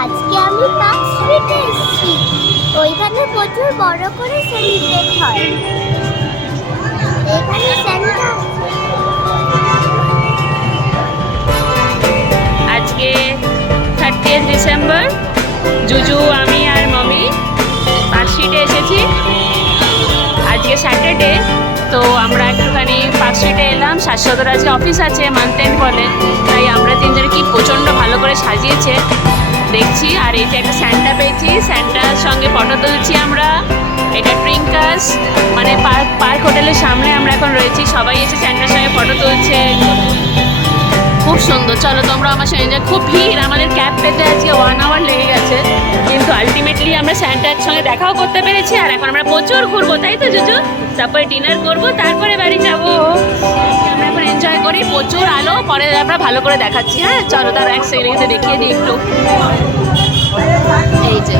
আজকে আমি পার্ক স্ট্রিটে এসেছি। ওইখানে প্রচুর বড় করে সেলিব্রেট হয়। এখানে সেন্টার আজকে 30 ডিসেম্বর জুজু আমি আর মমি পার্ক স্ট্রিটে এসেছি। আজকে স্যাটারডে, তো আমরা একটুখানি পার্ক স্ট্রিটে এলাম। শাশ্বতর আজকে অফিস আছে, মান্থ এন্ড বলে, তাই আমরা তিনজনে কি প্রচণ্ড ভালো করে সাজিয়েছে দেখছি। আর এই যে একটা স্যান্টা পেয়েছি, স্যান্টার সঙ্গে ফটো তুলছি আমরা। এটা ট্রিঙ্কাস মানে পার্ক হোটেলের সামনে আমরা এখন রয়েছি। সবাই এসে স্যান্টার সঙ্গে ফটো তুলছে, খুব সুন্দর। চলো তোমরা আমার সঙ্গে যা। খুব ভিড়, আমাদের ক্যাব পেতে আজকে 1 আওয়ার লেগে গেছে, কিন্তু আলটিমেটলি আমরা স্যান্টার সঙ্গে দেখাও করতে পেরেছি। আর এখন আমরা প্রচুর ঘুরবো, তাই তো জুজু? তারপরে ডিনার করবো, তারপরে বাড়ি যাবো। আমরা এখন এনজয় করি, প্রচুর আলো, পরে আমরা ভালো করে দেখাচ্ছি। হ্যাঁ চলো, তার এক সেকেন্ড দেখিয়ে দিই একটু। এই যে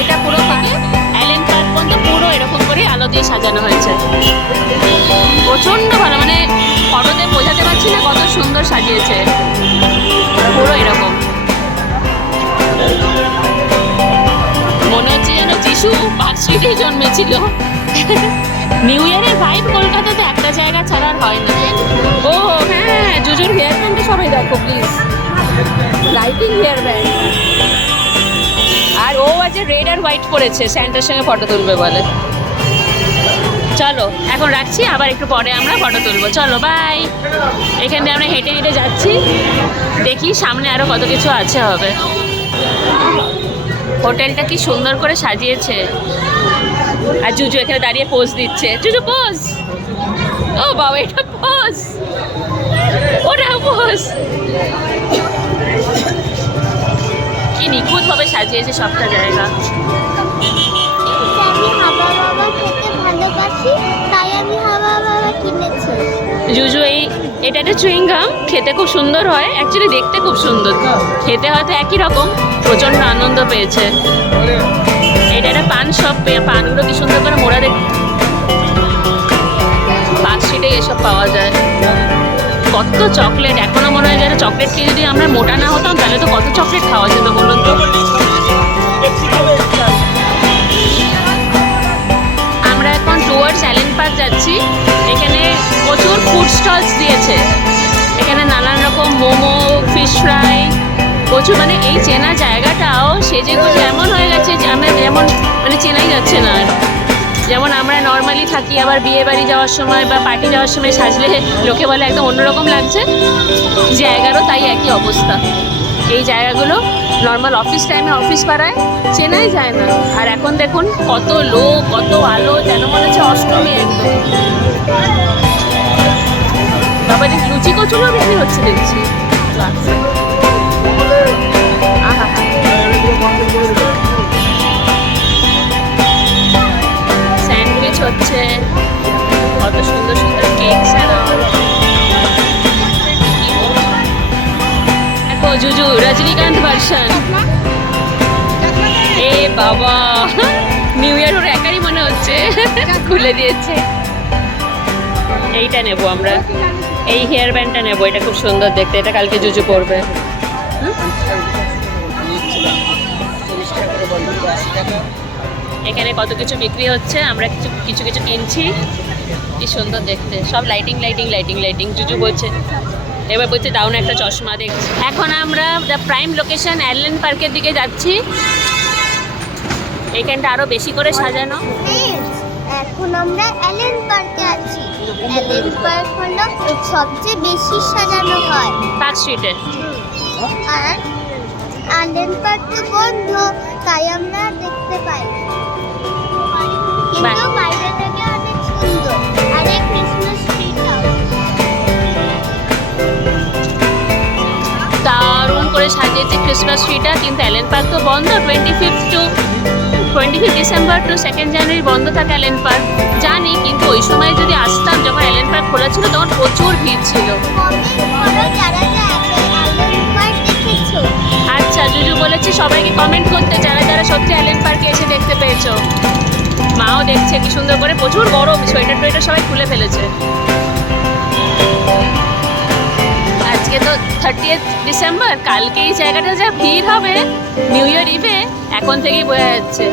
এটা পুরো থেকে অ্যালেন পার্ক পর্যন্ত পুরো এরকম করে আলো দিয়ে সাজানো হয়েছে। প্রচণ্ড ভালো, মানে ফটোতে বোঝাতে পারছি না কত সুন্দর সাজিয়েছে। পুরো এরকম মনে হচ্ছে যেন যিশু পার্ক স্ট্রিটেই জন্মেছিল। নিউ ইয়ারের ভাইব কলকাতাতে একটা জায়গা ছাড়া আর হয় না। ও হ্যাঁ, জুজুর হেয়ার ব্যান্ডটা সবাই দেখো প্লিজ, লাইটিং হেয়ার ব্যান্ড। আর ও আজ রেড আর হোয়াইট পরেছে, স্যান্টার সঙ্গে ফটো তুলবে বলে। চলো এখন রাখছি, আবার একটু পরে আমরা ফটো তুলবো। চলো বাই। এখান দিয়ে আমরা হেঁটে হেঁটে যাচ্ছি, দেখি সামনে আরো কত কিছু আছে হবে। হোটেলটা কি সুন্দর করে সাজিয়েছে। আর জুজু এখানে দাঁড়িয়ে পোজ দিচ্ছে। জুজু পোজ। ও বাবা, এটা পোজ, ওটা পোজ। কি নিখুঁত ভাবে সাজিয়েছে সবটা জায়গা। আমি হাওয়া বাবা খেতে ভালোবাসি, তাই আমি হাওয়া বাবা কিনেছি। জুজু এটা একটা চুইংগাম, খেতে খুব সুন্দর হয়, অ্যাকচুয়ালি দেখতে খুব সুন্দর, খেতে হয়তো একই রকম। প্রচণ্ড আনন্দ পেয়েছে। এটা একটা পান শপ, পানগুলো কি সুন্দর করে মোড়া দেখ। পার্ক স্ট্রিটে এসব পাওয়া যায়। কত চকলেট, এখনো মনে হয় যেন চকলেট খেয়ে যদি আমরা মোটা না হতাম তাহলে তো কত চকলেট খাওয়া যেত বলুন তো। আমরা এখন টুয়ার্ডস অ্যালেন পার্ক যাচ্ছি। এখানে প্রচুর ফুড স্টলস দিয়েছে। এখানে নানান রকম মোমো, ফিশ ফ্রাই, প্রচুর, মানে এই চেনা জায়গাটাও সেজে গুজে এমন হয়ে গেছে যে আমরা যেমন মানে চেনাই যাচ্ছে না। যেমন আমরা নর্মালি থাকি, আবার বিয়ে বাড়ি যাওয়ার সময় বা পার্টি যাওয়ার সময় সাজলে লোকে বলে একদম অন্যরকম লাগছে, জায়গারও তাই একই অবস্থা। এই জায়গাগুলো নর্মাল অফিস টাইমে অফিস পাড়ায় চেনাই যায় না। আর এখন দেখুন কত লোক, কত আলো, যেন মনে হচ্ছে অষ্টমী একদম। বাবা যে লুচি কচুরও বিক্রি হচ্ছে দেখছি। আহা, স্যান্ডউইচ হচ্ছে, কত সুন্দর সুন্দর কেক। দেখো জুজু রজনীকান্ত ভার্সন। এ বাবা, নিউ ইয়ার ওর একারই মনে হচ্ছে, খুলে দিয়েছে। এইটা নেবো আমরা, এই হেয়ার ব্যান্ডটা নেবো, এটা খুব সুন্দর দেখতে, এটা কালকে জুজু পরবে। এখানে কত কিছু বিক্রি হচ্ছে, আমরা কিছু কিছু কিনছি। কি সুন্দর দেখতে, সব লাইটিং লাইটিং লাইটিং লাইটিং। জুজু বলছে, এবার বলছে দাউন একটা চশমা দেখছি। এখন আমরা দ্য প্রাইম লোকেশন অ্যালেন পার্কের দিকে যাচ্ছি। এখানটা আরো বেশি করে সাজানো। এখন আমরা অ্যালেন পার্কে আছি। অ্যালেন পার্ক হলো সবচেয়ে বেশি সাজানো হয় পার্ক স্ট্রিটে। আর অ্যালেন পার্ক তো বন্ধ, তাই আমরা দেখতে পাই, কিন্তু বাইরে থেকে অনেক সুন্দর। আর এই ক্রিসমাস ট্রিটাও দারুণ করে সাজিয়েছে ক্রিসমাস ট্রিটা, কিন্তু অ্যালেন পার্ক তো বন্ধ। 25 ডিসেম্বর টু 2 জানুয়ারি বন্ধ থাকে অ্যালেন পার্ক, জানি, কিন্তু ওই সময় যদি আসতাম যখন অ্যালেন পার্ক খোলা ছিল তখন প্রচুর ভিড় ছিল। আচ্ছা, জুজু বলেছে সবাইকে কমেন্ট করতে, যারা যারা সত্যি অ্যালেন পার্কে এসে দেখতে পেয়েছো। মাও দেখছে কি সুন্দর করে, প্রচুর গরম, সোয়েটার টোয়েটার সবাই খুলে ফেলেছে। 30th ডিসেম্বর, কালকে এই জায়গাটা যা ভিড় হবে নিউ ইয়ার ইভে এখন থেকেই বোঝা যাচ্ছে।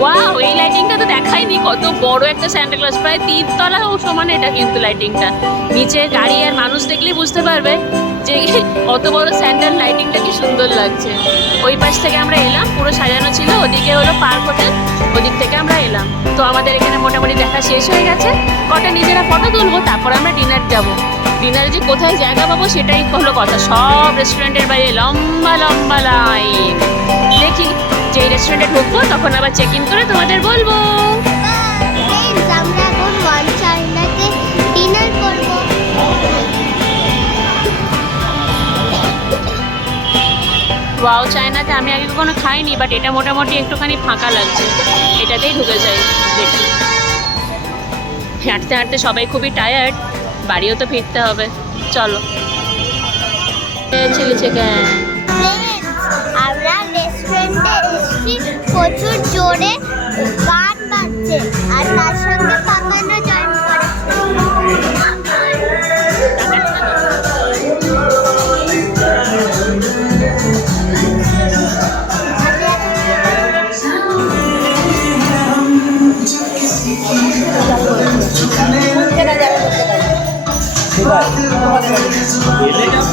ওয়াও, এই লাইটিংটা তো দেখাইনি, কত বড় একটা সান্টা ক্লজ, প্রায় 3 তলা ও সমান এটা কিন্তু লাইটিংটা। নিচে গাড়ি আর মানুষ দেখলেই বুঝতে পারবে যে কত বড় স্যান্টার লাইটিংটা কি সুন্দর লাগছে। ওই পাশ থেকে আমরা এলাম, পুরো সাজানো ছিল, ওদিকে হলো পার্ক হোটেল, ওদিক থেকে আমরা এলাম। তো আমাদের এখানে মোটামুটি দেখা শেষ হয়ে গেছে, কটা নিজেরা ফটো তুলবো, তারপর আমরা ডিনার যাবো। ডিনারে যে কোথায় জায়গা পাবো সেটাই হলো কথা, সব রেস্টুরেন্টের বাইরে লম্বা লম্বা লাইন। দেখি যেই রেস্টুরেন্টে ঢুকবো তখন আবার চেক ইন করে তোমাদের বলবো। Friends, আমরা এখন ওয়ান চাইনাতে ডিনার করব। ওয়াও চায়নাতে আমি আগে কখনো খাইনি, বাট এটা মোটামুটি একটুখানি ফাঁকা লাগছে, এটাতেই ঢুকে যাই। দেখি, হাঁটতে হাঁটতে সবাই খুবই টায়ার্ড, বাড়িও তো ফিরতে হবে, চলো। চিলি চিকেন, Friends, আমরা রেস্টুরেন্টে এসেছি, প্রচুর জোরে গান বাজছে আর তার সঙ্গে পাকানো জয়েন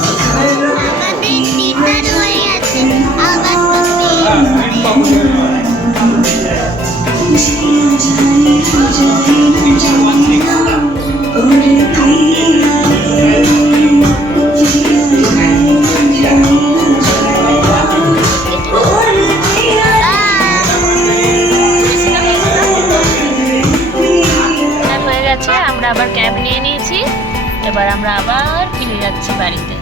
আমাদের ডিনার হয়ে গেছে, আবার হয়ে গেছে, আমরা আবার ক্যাব নিয়ে নিয়েছি, এবার আমরা আবার ফিরে যাচ্ছি বাড়িতে।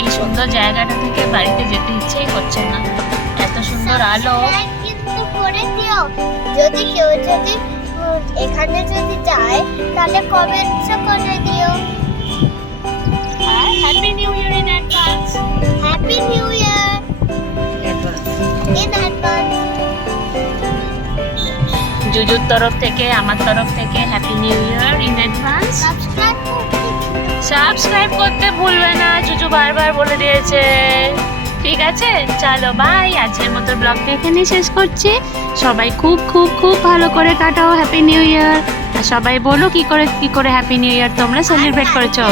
এই সুন্দর জায়গাটা থেকে বাড়িতে যেতে ইচ্ছেই করছে না, এত সুন্দর আলো। কিন্তু করে দিও, যদি কেউ যদি এখানে যদি যায় তাহলে কমেন্টসও করে দিও। আর happy new year in advance. Happy new year in advance. জুজুর তরফ থেকে, আমার তরফ থেকে happy new year in advance. Subscribe করতে ভুলবে না, জুজু বারবার বলে দিয়েছে। ঠিক আছে, চলো বাই, আজকের মতো ব্লগটা এখানেই শেষ করছি। সবাই খুব খুব খুব ভালো করে কাটাও হ্যাপি নিউ ইয়ার, আর সবাই বলো কি করে হ্যাপি নিউ ইয়ার তোমরা সেলিব্রেট করেছো।